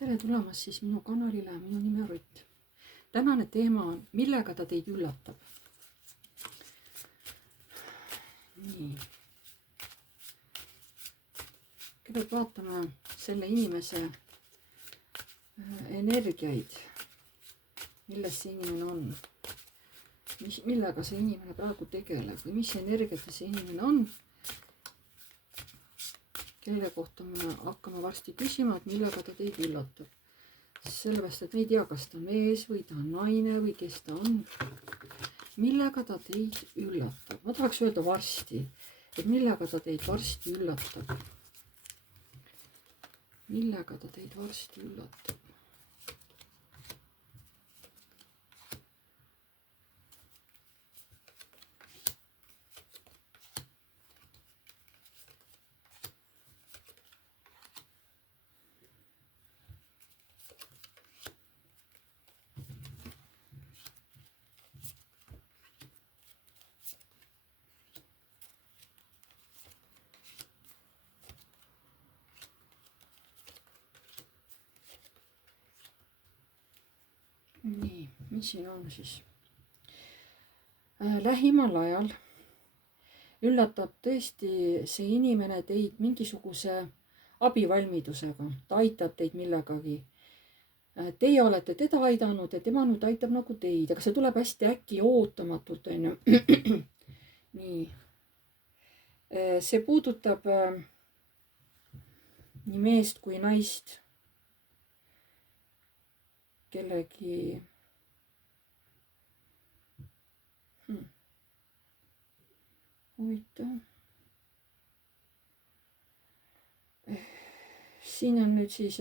tere tulemast siis minu kanalile, minu nimi on Rutt. Tänane teema on, millega ta teid üllatab. Nii. Kõigepealt vaatame selle inimese energiaid, milles see inimene on. Millega see inimene praegu tegeleb või mis energiate see inimene on. Kelle kohta me hakkame varsti küsima, et millega ta teid üllatab. Sellepärast, et me ei tea, kas ta on mees või ta on naine või kes ta on. Millega ta teid üllatab. Ma tahaks öelda varsti, et millega ta teid varsti üllatab. Millega ta teid varsti üllatab. Nii, mis siin on siis? Lähimal ajal üllatab tõesti see inimene teid mingisuguse abivalmidusega. Ta aitab teid millegagi. Teie olete teda aidanud ja tema nüüd aitab nagu teid, aga see tuleb hästi äkki ootamatult, on ju. Nii. See puudutab nii meest kui naist. Kellegi huvitav. Siin on nüüd siis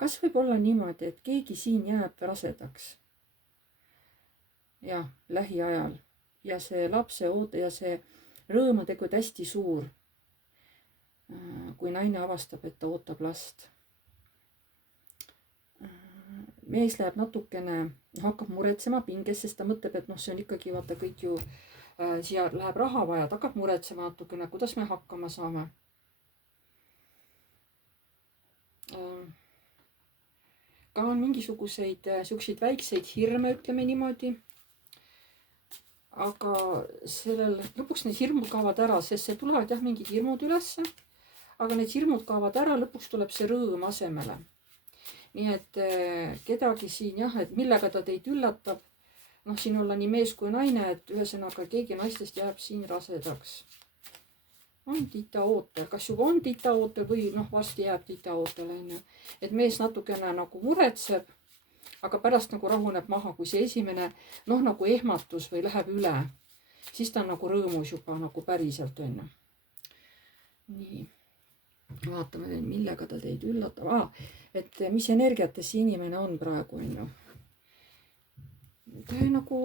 kas võib olla niimoodi, et keegi siin jääb rasedaks ja lähiajal ja see lapse oota ja see rõõm on tegelikult hästi suur, kui naine avastab, et ta ootab last. Mees läheb natukene, hakkab muretsema pinges, sest ta mõtleb, et see on ikkagi vaata kõik ju, siia läheb raha vaja, ta hakkab muretsema natukene, kuidas me hakkama saame. Ka on mingisuguseid siukseid väikseid hirme, ütleme niimoodi. Aga lõpuks need hirmud kaovad ära, sest see tulevad jah mingid hirmud ülesse, aga need hirmud kaovad ära, lõpuks tuleb see rõõm asemele. Nii et kedagi siin jah, et millega ta teid üllatab, siin olla nii mees kui naine, et ühesõnaga keegi naistest jääb siin rasedaks. On titaootel, kas juba on titaootel või varsti jääb titaootele. Et mees natukene nagu muretseb, aga pärast nagu rahuneb maha, kui see esimene nagu ehmatus või läheb üle, siis ta on nagu rõõmus juba nagu päriselt on. Nii. Vaatame veel, millega ta teid üllatab. Et mis energiates see inimene on praegu, on ju. Nagu,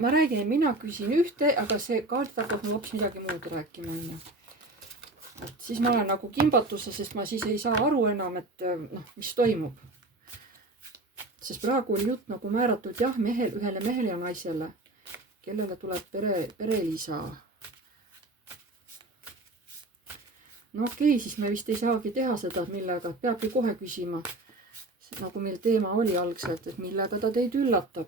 ma räägin, mina küsin ühte, aga see kaart hakkab mu hoopis midagi muud rääkima, on ju. Et siis ma olen nagu kimbatuses, sest ma siis ei saa aru enam, et mis toimub. Sest praegu on jutt nagu määratud jah, ühele mehele ja naisele, kellele tuleb perelisa. Okei, siis me vist ei saagi teha seda, millega peabki kohe küsima, nagu meil teema oli algselt, et millega ta teid üllatab.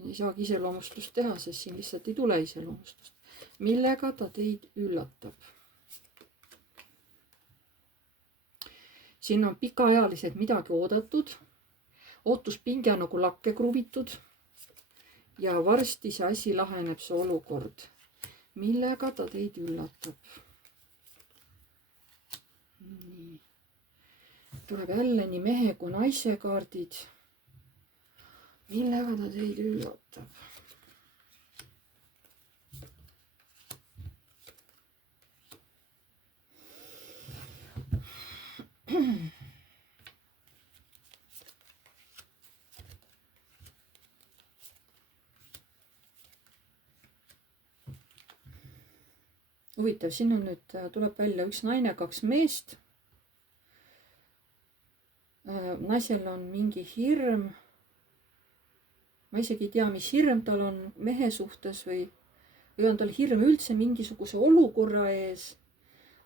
Ei saagi iseloomustust teha, sest siin lihtsalt ei tule iseloomustust. Millega ta teid üllatab? Siin on pikaajalised midagi oodatud, ootuspinge on nagu lakke kruvitud ja varsti see asi laheneb, see olukord. Millega ta teid üllatab? Nii. Tuleb jälle nii mehe kui naise kaardid. Millega ta teid üllatab? Huvitav, siin on nüüd, tuleb välja üks naine, kaks meest. Naisel on mingi hirm. Ma isegi ei tea, mis hirm tal on mehe suhtes või on tal hirm üldse mingisuguse olukorra ees.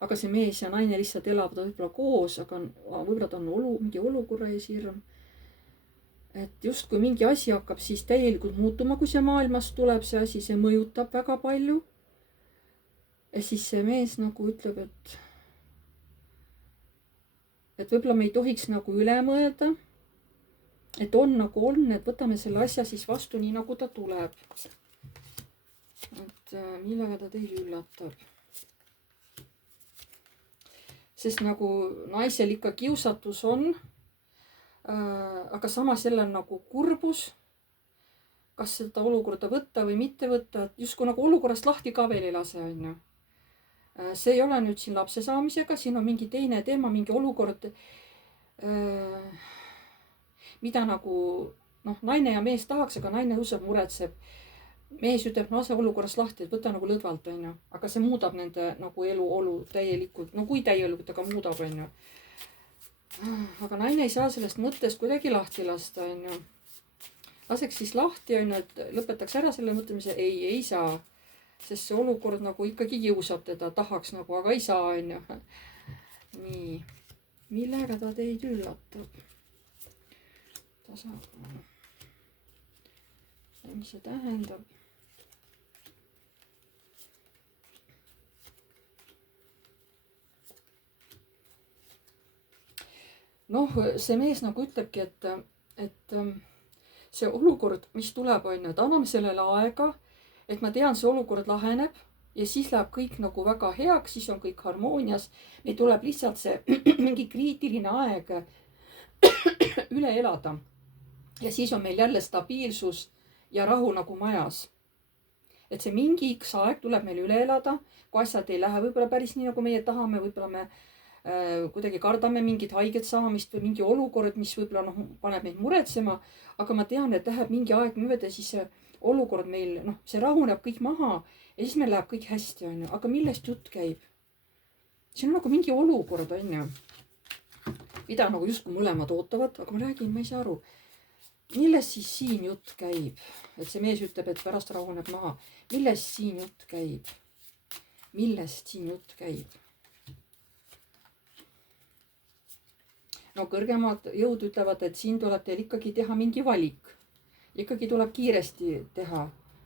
aga see mees ja naine lihtsalt elavad võib-olla koos, aga võib-olla ta on mingi olukorra ees hirm. Et justkui mingi asi hakkab siis täielikult muutuma, kui see maailmast tuleb see asi, see mõjutab väga palju. Ja siis see mees nagu ütleb, et võib-olla me ei tohiks nagu üle mõelda. Et on nagu on, et võtame selle asja siis vastu nii, nagu ta tuleb. Et millega ta teid üllatab. Sest nagu naisel ikka kiusatus on, aga samas jälle on nagu kurbus, kas seda olukorda võtta või mitte võtta, et justkui nagu olukorrast lahti ka veel ei lase, on ju. See ei ole nüüd siin lapse saamisega, siin on mingi teine teema, mingi olukord, mida nagu naine ja mees tahaks, aga naine usub, muretseb. Mees ütleb, lase olukorrast lahti, et võta nagu lõdvalt, on ju. Aga see muudab nende nagu eluolu täielikult, no kui täielikult, aga muudab, on ju. Aga naine ei saa sellest mõttest kuidagi lahti lasta, on ju. Laseks siis lahti, on ju, et lõpetaks ära selle mõtlemise, ei saa. Sest see olukord nagu ikkagi kiusab teda, tahaks nagu, aga ei saa, on ju. Nii, millega ta teid üllatab? Tasakaalu. Mis see tähendab? Noh, see mees nagu ütlebki, et see olukord, mis tuleb, on ju, et anname sellele aega, et ma tean, see olukord laheneb ja siis läheb kõik nagu väga heaks, siis on kõik harmoonias. Meil tuleb lihtsalt see mingi kriitiline aeg üle elada. Ja siis on meil jälle stabiilsus ja rahu nagu majas. Et see mingi X aeg tuleb meil üle elada, kui asjad ei lähe võib-olla päris nii, nagu meie tahame, võib-olla me kuidagi kardame mingit haiget saamist või mingi olukord, mis võib-olla paneb meid muretsema, aga ma tean, et läheb mingi aeg mööda, siis see olukord meil, see rahuneb kõik maha ja siis meil läheb kõik hästi, on ju. Aga millest jutt käib? See on nagu mingi olukord, on ju. Mida nagu justkui mõlemad ootavad, aga ma räägin, ma ei saa aru. Millest siis siin jutt käib? Et see mees ütleb, et pärast rahuneb maha. Millest siin jutt käib? Millest siin jutt käib? No kõrgemad jõud ütlevad, et siin tuleb teil ikkagi teha mingi valik. Ikkagi tuleb kiiresti teha.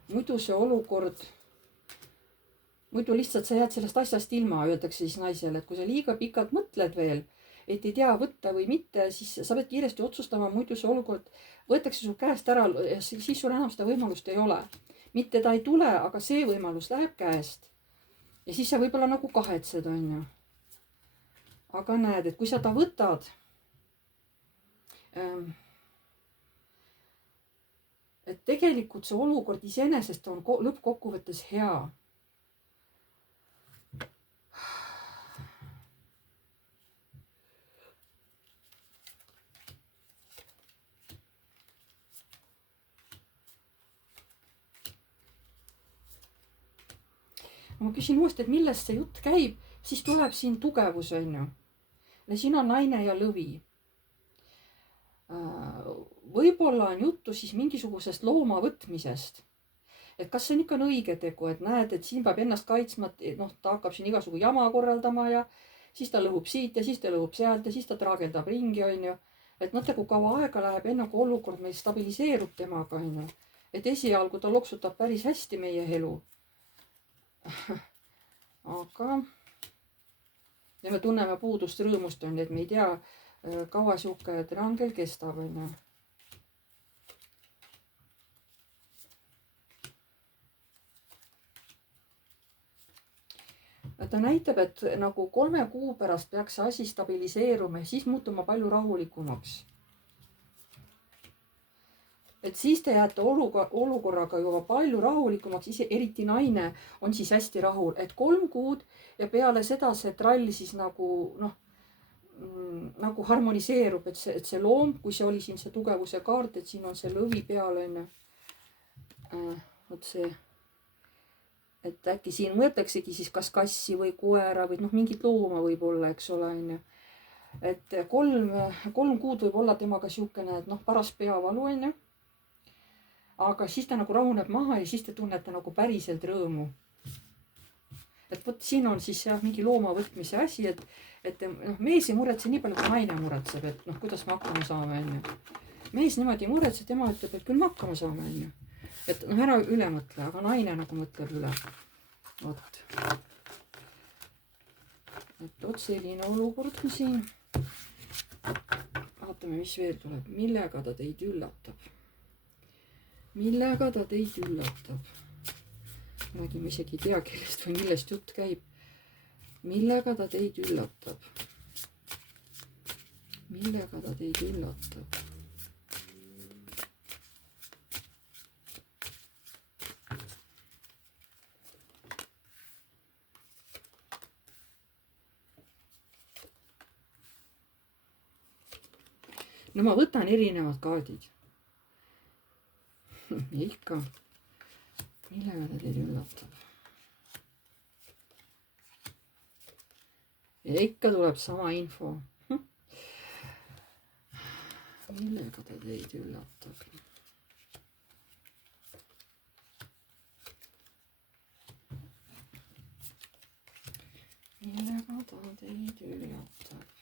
Muidu see olukord, muidu lihtsalt sa jääd sellest asjast ilma, öeldakse siis naisele, et kui sa liiga pikalt mõtled veel, et ei tea võtta või mitte, siis sa pead kiiresti otsustama, muidu see olukord võetakse sul käest ära ja siis sul enam seda võimalust ei ole. Mitte ta ei tule, aga see võimalus läheb käest. Ja siis sa võib-olla nagu kahetsed, on ju. Aga näed, et kui sa ta võtad, et tegelikult see olukord iseenesest on lõppkokkuvõttes hea. Ma küsin uuesti, et millest see jutt käib, siis tuleb siin tugevus, on ju. Siin on naine ja lõvi. Võib-olla on juttu siis mingisugusest looma võtmisest. Et kas see on ikka õige tegu, et näed, et siin peab ennast kaitsma, ta hakkab siin igasugu jama korraldama ja siis ta lõhub siit ja siis ta lõhub sealt ja siis ta traageldab ringi, on ju. Et mõtle, kui kaua aega läheb enne, kui olukord meil stabiliseerub temaga, on ju. Et esialgu ta loksutab päris hästi meie elu. Aga ja me tunneme puudust rõõmust, on, et me ei tea, kaua siuke trangel kestab, on ju. Ta näitab, et nagu 3 kuu pärast peaks see asi stabiliseeruma ja siis muutuma palju rahulikumaks. Et siis te jääte olukorraga juba palju rahulikumaks, eriti naine on siis hästi rahul, et 3 kuud ja peale seda see trall siis nagu harmoniseerub, et see loom, kui see oli siin see tugevuse kaart, et siin on see lõvi peal, on ju. Võt see, et äkki siin mõtleksegi siis kas kassi või koera või mingit looma võib olla, eks ole, on ju. Et 3 kuud võib olla temaga siukene, et paras peavalu, on ju. Aga siis ta nagu rahuneb maha ja siis te tunnete nagu päriselt rõõmu. et vot siin on siis jah mingi looma võtmise asi, et noh, mees ei muretse nii palju, kui naine muretseb, et noh, kuidas me hakkama saame, onju. Mees niimoodi ei muretse, tema ütleb, et küll me hakkama saame, onju. Et noh, ära üle mõtle, aga naine nagu mõtleb üle. Vot. Et vot selline olukord on siin. Vaatame, mis veel tuleb. Millega ta teid üllatab? Millega ta teid üllatab? Räägime isegi ei tea, kellest või millest jutt käib. Millega ta teid üllatab? Millega ta teid üllatab? No ma võtan erinevad kaardid. Ikka. Millega ta teid üllatab? Ja ikka tuleb sama info. Millega ta teid üllatab? Millega ta teid üllatab?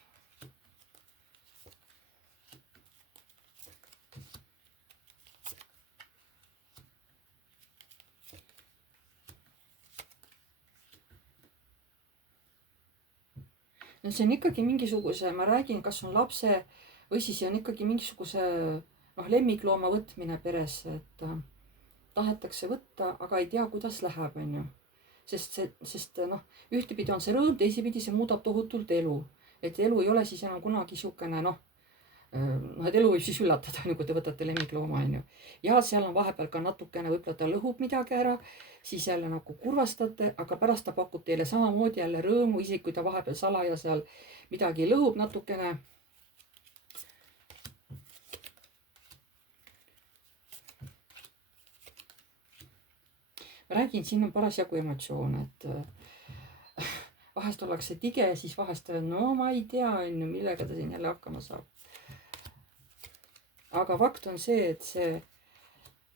No see on ikkagi mingisuguse, ma räägin, kas on lapse või siis on ikkagi mingisuguse lemmiklooma võtmine peresse, et tahetakse võtta, aga ei tea, kuidas läheb, onju. Sest ühtepidi on see rõõm, teisipidi see muudab tohutult elu. Et elu ei ole siis enam kunagi siukene, et elu võib siis üllatada, kui te võtate lemmiklooma, onju. Ja seal on vahepeal ka natukene, võib-olla ta lõhub midagi ära, siis jälle nagu kurvastate, aga pärast ta pakub teile samamoodi jälle rõõmu, isegi kui ta vahepeal salaja seal midagi lõhub natukene. Ma räägin, siin on parasjagu emotsioone, et vahest ollakse tige, siis vahest no ma ei tea, millega ta siin jälle hakkama saab. Aga fakt on see, et see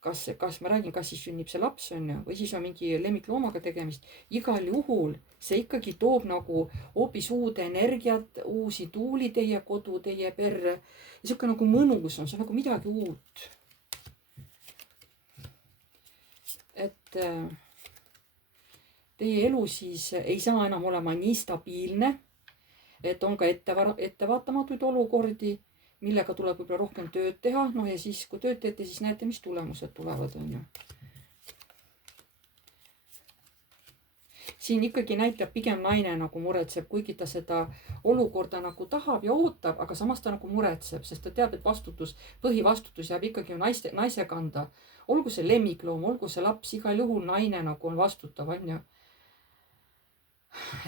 kas ma räägin, kas siis sünnib see laps, onju, või siis on mingi lemmikloomaga tegemist. Igal juhul see ikkagi toob nagu hoopis uude energiat, uusi tuuli teie kodu, teie perre. Ja siuke nagu mõnus on, see on nagu midagi uut. Et teie elu siis ei saa enam olema nii stabiilne, et on ka ettevaatamatuid olukordi, millega tuleb võib-olla rohkem tööd teha. No ja siis, kui tööd teete, siis näete, mis tulemused tulevad, onju. Siin ikkagi näitab pigem naine nagu muretseb, kuigi ta seda olukorda nagu tahab ja ootab, aga samas ta nagu muretseb, sest ta teab, et põhivastutus jääb ikkagi naise kanda. Olgu see lemmikloom, olgu see laps, igal juhul naine nagu on vastutav, onju.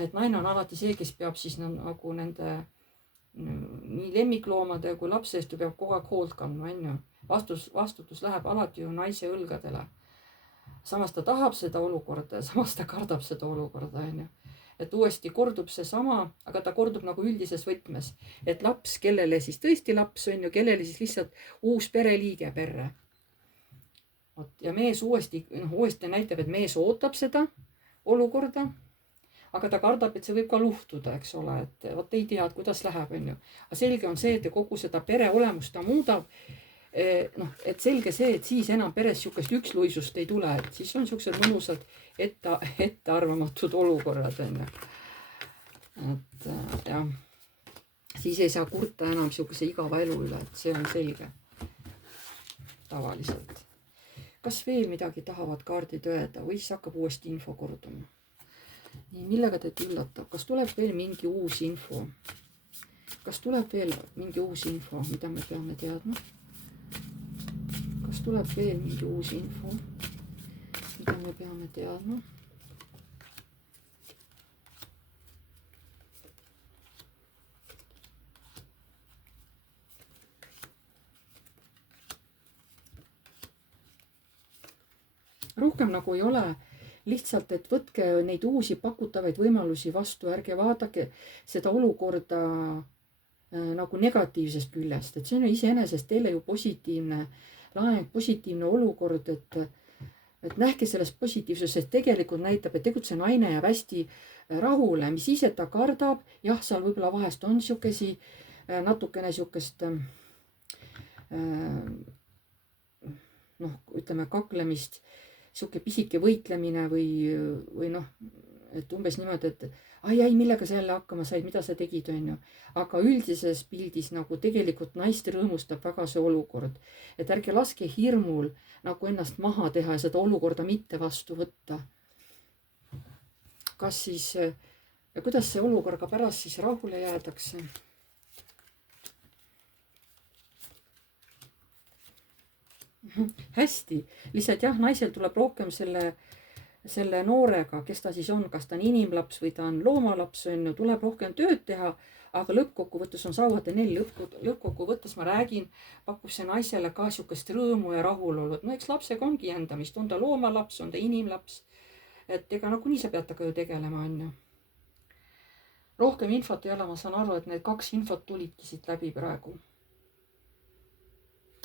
Et naine on alati see, kes peab siis nagu nende nii lemmikloomade kui lapse eest peab kogu aeg hoolt kandma, onju. Vastutus läheb alati ju naise õlgadele. Samas ta tahab seda olukorda ja samas ta kardab seda olukorda, onju. Et uuesti kordub see sama, aga ta kordub nagu üldises võtmes. Et laps, kellele siis tõesti laps, onju, kellele siis lihtsalt uus pereliige perre. Ja mees uuesti näitab, et mees ootab seda olukorda. Aga ta kardab, et see võib ka luhtuda, eks ole, et vot ei tea, et kuidas läheb, onju. Aga selge on see, et kogu seda pere olemust ta muudab. Et selge see, et siis enam peres siukest üksluisust ei tule, et siis on siuksed mõnusad ettearvamatud olukorrad, onju. Et jah, siis ei saa kurta enam siukese igava elu üle, et see on selge. Tavaliselt. Kas veel midagi tahavad kaardid öelda või siis hakkab uuesti info korduma? Nii, millega teid üllatab? Kas tuleb veel mingi uus info? Kas tuleb veel mingi uus info, mida me peame teadma? Kas tuleb veel mingi uus info, mida me peame teadma? Rohkem nagu ei ole. Lihtsalt, et võtke neid uusi pakutavaid võimalusi vastu, ärge vaadake seda olukorda nagu negatiivsest küljest, et see on iseenesest teile ju positiivne laeng, positiivne olukord, et et nähke sellest positiivsust, sest tegelikult näitab, et tegelikult see naine jääb hästi rahule, mis siis, et ta kardab, jah, seal võib-olla vahest on siukesi natukene siukest noh, ütleme kaklemist, siuke pisike võitlemine või noh, et umbes niimoodi, et ai, millega sa jälle hakkama said, mida sa tegid, onju. aga üldises pildis nagu tegelikult naist rõõmustab väga see olukord, et ärge laske hirmul nagu ennast maha teha ja seda olukorda mitte vastu võtta. kas siis ja kuidas see olukorraga pärast siis rahule jäädakse? hästi, lihtsalt jah, naisel tuleb rohkem selle noorega, kes ta siis on, kas ta on inimlaps või ta on loomalaps, on ju, tuleb rohkem tööd teha, aga lõppkokkuvõttes on saavutanel, lõppkokkuvõttes ma räägin, pakub see naisele ka siukest rõõmu ja rahulolu, et no eks lapsega ongi jändamist, on ta loomalaps, on ta inimlaps, et ega nagunii sa pead temaga ju tegelema, on ju. rohkem infot ei ole, ma saan aru, et need 2 infot tulidki siit läbi praegu.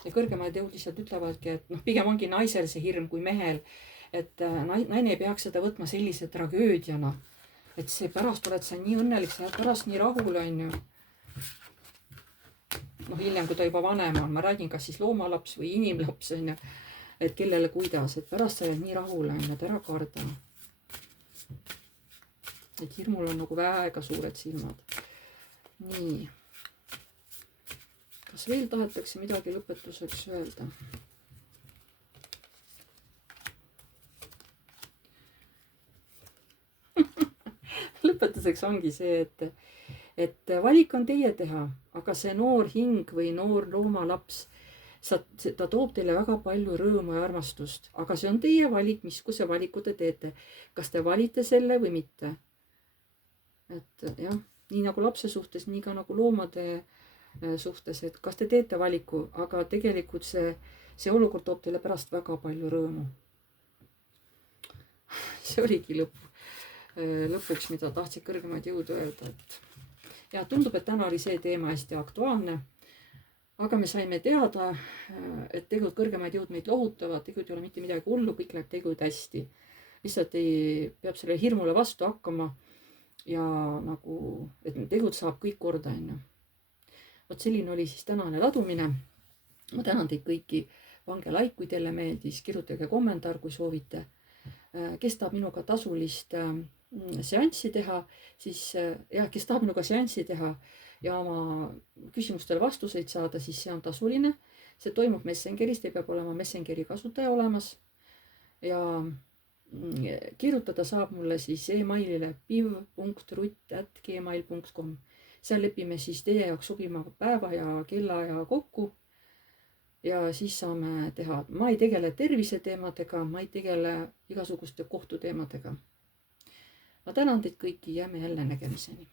ja kõrgemad jõud lihtsalt ütlevadki, et noh, pigem ongi naisel see hirm kui mehel, et naine ei peaks seda võtma sellise tragöödiana, et see pärast oled sa nii õnnelik, sa jääd pärast nii rahule, on ju. noh, hiljem, kui ta juba vanem on, ma räägin, kas siis loomalaps või inimlaps, on ju, et kellele kuidas, et pärast sa jääd nii rahule, on ju, et ära karda. et hirmul on nagu väga suured silmad. nii. kas veel tahetakse midagi lõpetuseks öelda? lõpetuseks ongi see, et valik on teie teha, aga see noor hing või noor loomalaps, ta toob teile väga palju rõõmu ja armastust, aga see on teie valik, missuguse valiku te teete. kas te valite selle või mitte? et jah, nii nagu lapse suhtes, nii ka nagu loomade suhtes, et kas te teete valiku, aga tegelikult see olukord toob teile pärast väga palju rõõmu. see oligi lõpuks, mida tahtsid kõrgemad jõud öelda, et ja tundub, et täna oli see teema hästi aktuaalne, aga me saime teada, et tegelikult kõrgemad jõud meid lohutavad, tegelikult ei ole mitte midagi hullu, kõik läheb tegelikult hästi. lihtsalt peab selle hirmule vastu hakkama ja nagu, et tegelikult saab kõik korda, on ju. vot selline oli siis tänane ladumine. ma tänan teid kõiki, pange like, kui teile meeldis, kirjutage kommentaar, kui soovite. kes tahab minuga tasulist seanssi teha, siis jah, kes tahab minuga seanssi teha ja oma küsimustele vastuseid saada, siis see on tasuline. see toimub Messengeris, teil peab olema Messengeri kasutaja olemas ja kirjutada saab mulle siis emailile piv.rutt@gmail.com. seal lepime siis teie jaoks sobima päeva ja kellaaja kokku ja siis saame teha. ma ei tegele terviseteemadega, ma ei tegele igasuguste kohtuteemadega. ma tänan teid kõiki, jääme jälle nägemiseni.